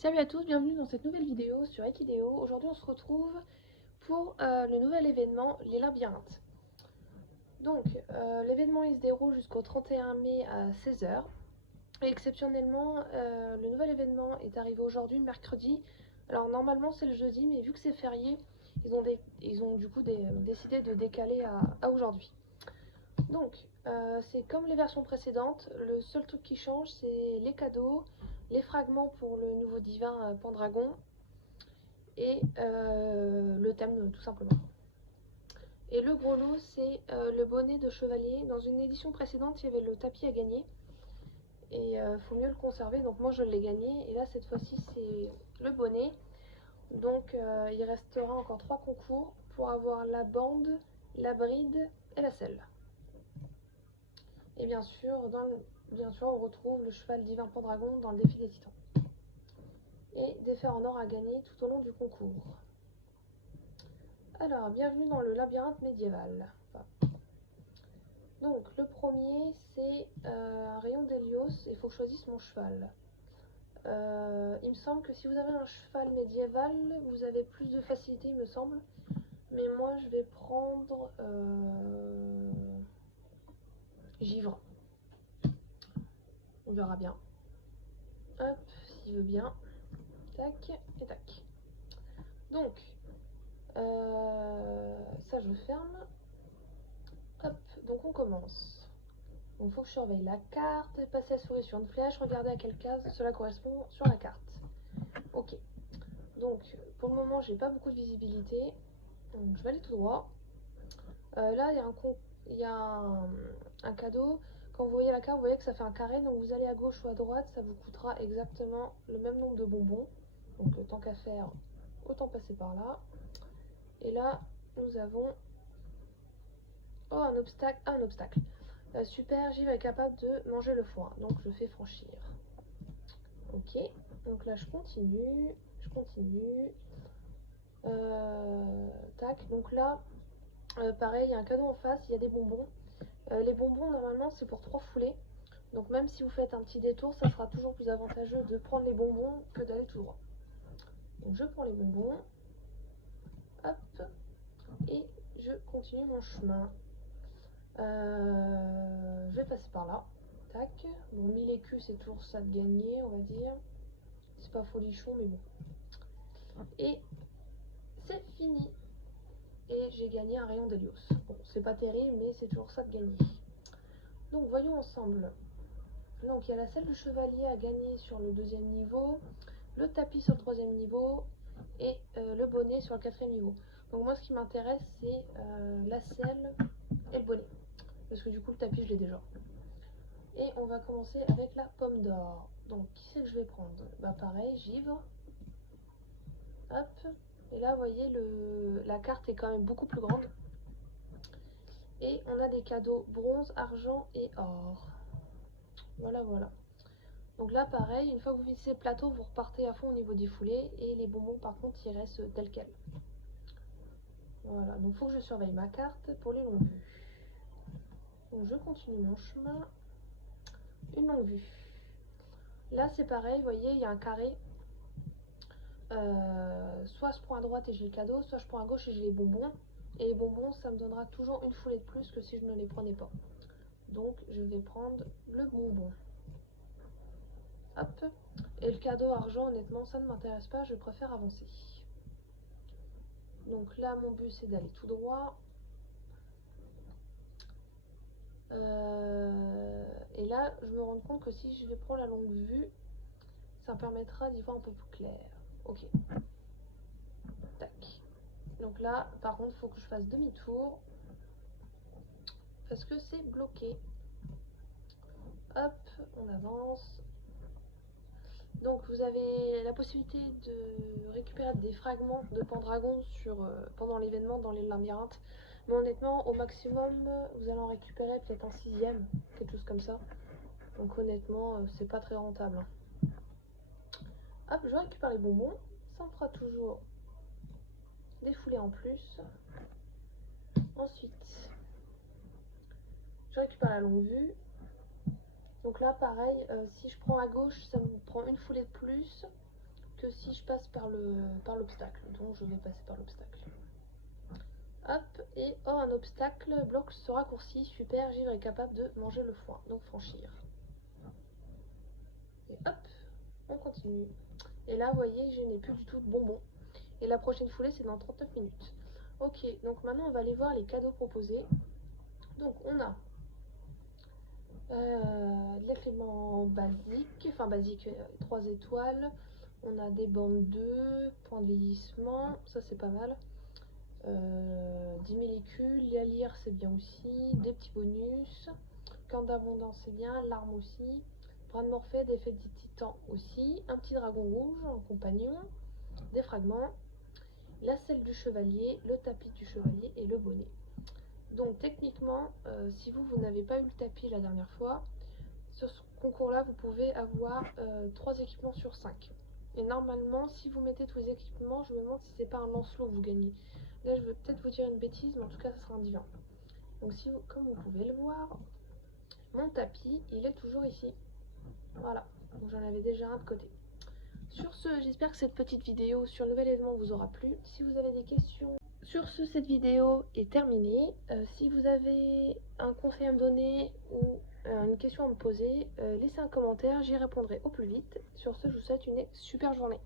Salut à tous, bienvenue dans cette nouvelle vidéo sur Equideo. Aujourd'hui on se retrouve pour le nouvel événement, les labyrinthes. Donc l'événement il se déroule jusqu'au 31 mai à 16 h. Et exceptionnellement, le nouvel événement est arrivé aujourd'hui, mercredi. Alors normalement c'est le jeudi, mais vu que c'est férié, ils ont du coup décidé de décaler à aujourd'hui. Donc c'est comme les versions précédentes, le seul truc qui change c'est les cadeaux, les fragments pour le nouveau divin Pendragon et le thème tout simplement. Et le gros lot c'est le bonnet de chevalier. Dans une édition précédente il y avait le tapis à gagner et faut mieux le conserver, donc moi je l'ai gagné et là cette fois-ci c'est le bonnet. Donc il restera encore 3 concours pour avoir la bande, la bride et la selle. Et bien sûr, on retrouve le cheval divin Pendragon dans le défi des titans. Et des fers en or à gagner tout au long du concours. Alors, bienvenue dans le labyrinthe médiéval. Donc, le premier, c'est un rayon d'Hélios, et il faut que je choisisse mon cheval. Il me semble que si vous avez un cheval médiéval, vous avez plus de facilité, il me semble. Mais moi, je vais prendre Givre. On verra bien. Hop, s'il veut bien. Tac et tac. Donc, ça je ferme. Hop, donc on commence. Donc il faut que je surveille la carte, passer la souris sur une flèche, regarder à quelle case cela correspond sur la carte. Ok. Donc pour le moment j'ai pas beaucoup de visibilité. Donc je vais aller tout droit. Là il y a un cadeau. Quand vous voyez la carte, vous voyez que ça fait un carré. Donc vous allez à gauche ou à droite, ça vous coûtera exactement le même nombre de bonbons. Donc tant qu'à faire, autant passer par là. Et là, nous avons... Oh, un obstacle. Ah, un obstacle. Super, Givre est capable de manger le foin. Donc, je fais franchir. Ok. Donc là, je continue. Je continue. Tac. Donc là, pareil, il y a un cadeau en face. Il y a des bonbons. Les bonbons, normalement, c'est pour 3 foulées. Donc, même si vous faites un petit détour, ça sera toujours plus avantageux de prendre les bonbons que d'aller tout droit. Donc, je prends les bonbons. Hop. Et je continue mon chemin. Je vais passer par là. Tac. Bon, 1000 écus, c'est toujours ça de gagner, on va dire. C'est pas folichon, mais bon. Et c'est fini. Et j'ai gagné un rayon d'Hélios. Bon, c'est pas terrible, mais c'est toujours ça de gagner. Donc, voyons ensemble. Donc, il y a la selle du chevalier à gagner sur le 2e niveau, le tapis sur le 3e niveau et le bonnet sur le 4e niveau. Donc, moi, ce qui m'intéresse, c'est la selle et le bonnet. Parce que du coup, le tapis, je l'ai déjà. Et on va commencer avec la pomme d'or. Donc, qui c'est que je vais prendre? Bah, pareil, Givre. Hop. Et là, vous voyez, la carte est quand même beaucoup plus grande. Et on a des cadeaux bronze, argent et or. Voilà, voilà. Donc là, pareil, une fois que vous visitez le plateau, vous repartez à fond au niveau des foulées. Et les bonbons, par contre, ils restent tels quels. Voilà, donc il faut que je surveille ma carte pour les longues vues. Donc je continue mon chemin. Une longue vue. Là, c'est pareil, vous voyez, il y a un carré. Soit je prends à droite et j'ai le cadeau, soit je prends à gauche et j'ai les bonbons. Et les bonbons, ça me donnera toujours une foulée de plus que si je ne les prenais pas. Donc je vais prendre le bonbon. Hop. Et le cadeau argent, honnêtement, ça ne m'intéresse pas, je préfère avancer. Donc là, mon but, c'est d'aller tout droit. Et là, je me rends compte que si je vais prendre la longue vue, ça me permettra d'y voir un peu plus clair. Ok. Tac. Donc là, par contre, il faut que je fasse demi-tour. Parce que c'est bloqué. Hop, on avance. Donc vous avez la possibilité de récupérer des fragments de Pendragon pendant l'événement dans les labyrinthes. Mais honnêtement, au maximum, vous allez en récupérer peut-être un 6e, quelque chose comme ça. Donc honnêtement, c'est pas très rentable. Hop, je récupère les bonbons. Ça me fera toujours des foulées en plus. Ensuite, je récupère la longue vue. Donc là, pareil, si je prends à gauche, ça me prend une foulée de plus. que si je passe par l'obstacle. Donc je vais passer par l'obstacle. Hop, et oh, un obstacle, bloc ce raccourci, super, Givre est capable de manger le foin, donc franchir. Et hop, on continue. Et là, vous voyez, je n'ai plus du tout de bonbons. Et la prochaine foulée, c'est dans 39 minutes. Ok, donc maintenant, on va aller voir les cadeaux proposés. Donc, on a l'efflément basique, enfin basique, 3 étoiles. On a des bandes 2, points de vieillissement, ça c'est pas mal. 10 molécules, la lyre c'est bien aussi, des petits bonus, corne d'abondance c'est bien, l'arme aussi, bras de morphée, d'effet des titans aussi, un petit dragon rouge en compagnon, des fragments, la selle du chevalier, le tapis du chevalier et le bonnet. Donc techniquement, si vous n'avez pas eu le tapis la dernière fois, sur ce concours là vous pouvez avoir 3 équipements sur 5. Et normalement, si vous mettez tous les équipements, je me demande si c'est pas un Lancelot que vous gagnez. Là, je vais peut-être vous dire une bêtise, mais en tout cas, ça sera un divin. Donc, si vous, comme vous pouvez le voir, mon tapis, il est toujours ici. Voilà. Donc, j'en avais déjà un de côté. Sur ce, j'espère que cette petite vidéo sur le nouvel événement vous aura plu. Si vous avez des questions... Sur ce, cette vidéo est terminée. Si vous avez un conseil à me donner ou une question à me poser, laissez un commentaire, j'y répondrai au plus vite. Sur ce, je vous souhaite une super journée.